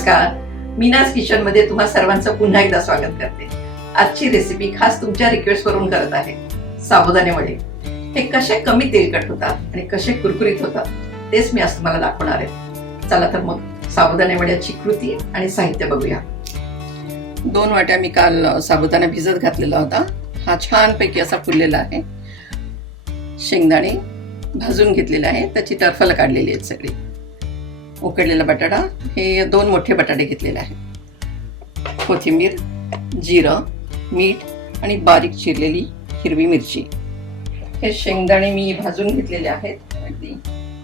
नमस्कार, मीनाज किचन मध्ये तुम्हा सर्वांचं पुन्हा एकदा स्वागत करते। आजची रेसिपी खास तुमच्या रिक्वेस्ट वरून करत आहे। साबुदाणे वडे हे कसे कमी तेलकट होतात आणि कसे कुरकुरीत होतात तेच मी आज तुम्हाला दाखवणार आहे। चला तर मग साबुदाणे वड्याची कृती आणि साहित्य बघूया। 2 वाट्या मी काल साबुदाणा भिजत घातलेला होता। हा छान पैकी असा फुललेला आहे। शेंगदाणे भाजून घेतलेले आहे, त्याची टरफल काढलेली आहेत सगळी। उकडलेला बटाटा, हे 2 मोठे बटाटे घेतलेले आहेत। कोथिंबीर, जिरं, मीठ आणि बारीक चिरलेली हिरवी मिरची। हे शेंगदाणे मी भाजून घेतलेले आहेत। अगदी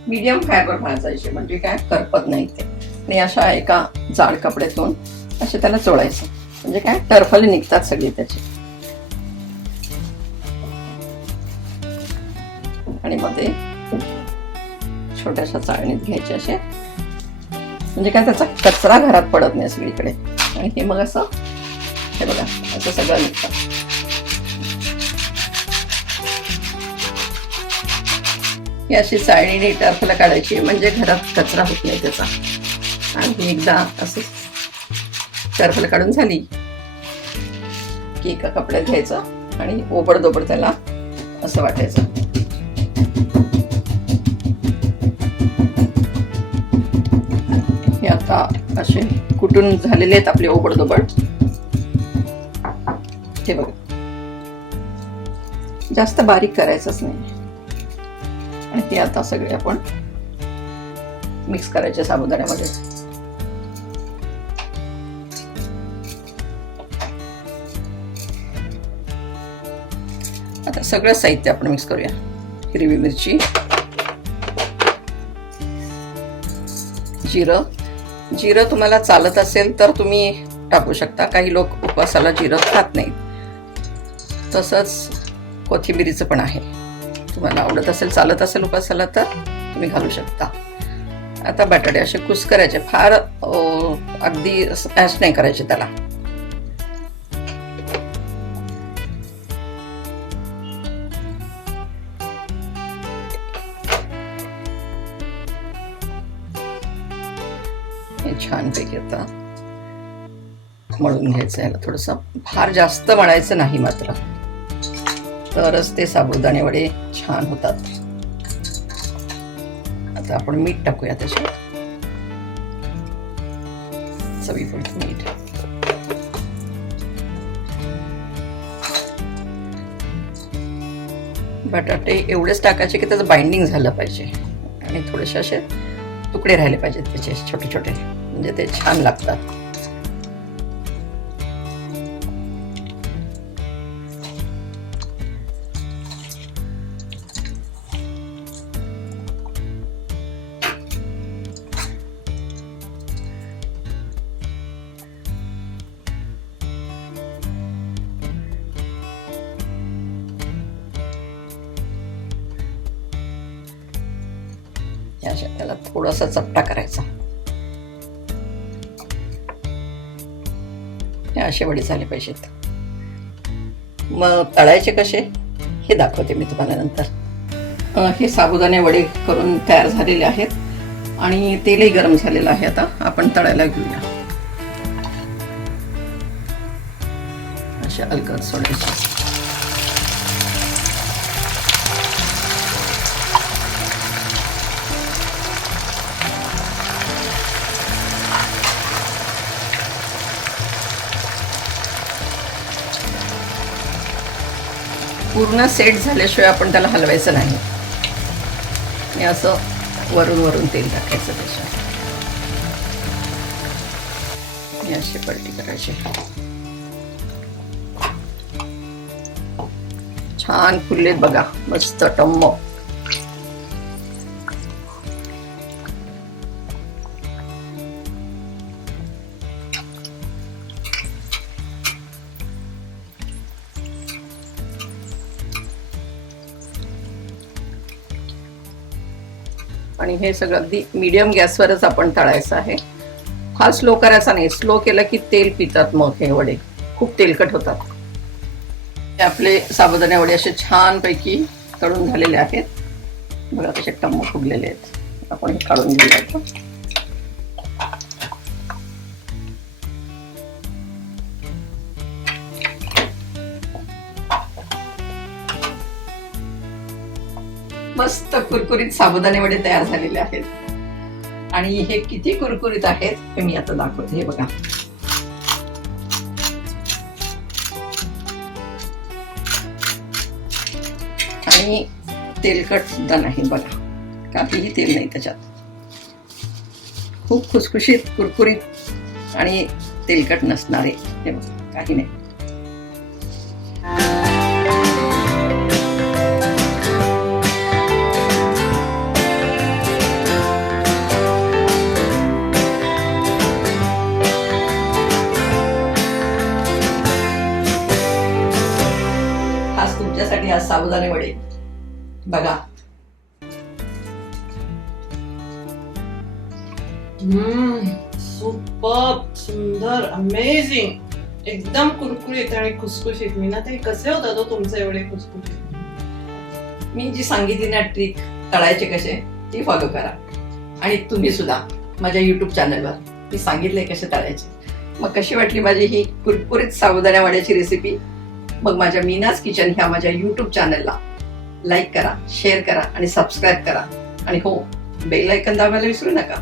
मीडियम फायरवर भाजायचे, म्हणजे काय करपत नाही ते। आणि अशा एका जाड कपड्यातून असे त्याला चोळायचं, म्हणजे काय टरफल निघतात सगळी त्याची। आणि मग ते छोट्याशा चाळणीत घ्यायचे असे, म्हणजे काय त्याचा कचरा घरात पडत नाही सगळीकडे। आणि हे मग असं हे बघा असं सगळं निघतं। ही अशी चाळणीने टरफल काढायची, म्हणजे घरात कचरा होत नाही त्याचा। आणि एकदा असं टरफल काढून झाली की एका कपड्यात घ्यायचं आणि ओबडधोबड त्याला असं वाटायचं। हे आता असे कुटून झालेले आहेत आपले ओबडधोबड। हे बघा, जास्त बारीक करायचंच नाही। आणि ते आता सगळे आपण मिक्स करायचे साबुदाण्यामध्ये। आता सगळं साहित्य आपण मिक्स करूया। हिरवी मिरची, जिरं तुम्हाला चालत असेल तर तुम्ही टाकू शकता। काही लोक उपवासाला जिरं खात नाहीत। तसंच कोथिंबीरीचं पण आहे, तुम्हाला आवडत असेल, चालत असेल उपवासाला तर तुम्ही घालू शकता। आता बटाटे असे कुस्करायचे, फार अगदी स्मॅश नाही करायचे त्याला। छान पैकी आता मळून घ्यायचं याला। थोडस फार जास्त मळायचं नाही मात्र, तरच ते साबुदाणे वडे छान होतात। आता आपण मीठ टाकूया त्याच्यात, चवीपुरतं मीठ। बटाटे एवढेच टाकायचे की त्याचं बाइंडिंग झालं पाहिजे, आणि थोडेसे असे तुकडे राहिले पाहिजेत त्याचे छोटे छोटे, म्हणजे ते छान लागतात। त्याला थोडासा चपटा करायचा। हे असे वडे झाले पाहिजेत। मग तळायचे कसे हे दाखवते मी तुम्हाला नंतर। हे साबुदाणे वडे करून तयार झालेले आहेत आणि तेलही गरम झालेलं आहे। आता आपण तळायला घेऊया। असे अलगद सोडायचे। पूर्ण सेट झाल्याशिवाय आपण त्याला हलवायचं नाही। आणि असं वरून वरून तेल टाकायचं त्याच्यात। अशी पलटी करायची। छान फुललेत बघा, मस्त टम्म। आणि हे सगळं अगदी मीडियम गॅसवरच आपण तळायचं आहे। फार स्लो करायचा नाही, स्लो केलं की तेल पितात मग हे वडे, खूप तेलकट होतात। हे आपले साबुदाणे वडे असे छान पैकी तळून झालेले आहेत। बघा कसे टम्म फुगलेले आहेत। आपण हे काढून घेऊया। मस्त कुरकुरीत साबुदाणे वडे तयार झालेले आहेत आणि हे किती कुरकुरीत आहेत हे मी आता दाखवते. हे बघा, आणि तेलकट सुद्धा नाही बघा, काहीही तेल नाही त्याच्यात. खूप खुसखुशीत, कुरकुरीत आणि तेलकट नसणारे. हे बघा, काही नाही. खास तुमच्यासाठी आज साबुदाणे वडे बघा. सुपर, सुंदर, अमेझिंग, एकदम कुरकुरीत आणि खुसखुशीत. मीना ताई, कसे होतात हो तुमचे एवढे खुसखुशीत? मी जी सांगितली ना ट्रिक तळायचे कसे, ती फॉलो करा. आणि तुम्ही सुद्धा माझ्या युट्यूब चॅनलवर मी सांगितलंय कसे तळायचे. मग कशी वाटली माझी ही कुरकुरीत साबुदाणा वड्याची रेसिपी? मग माझ्या मीनाज किचन ह्या माझ्या युट्यूब चॅनलला लाईक करा, शेअर करा आणि सबस्क्राईब करा. आणि हो, बेल आयकॉन दाबायला विसरू नका.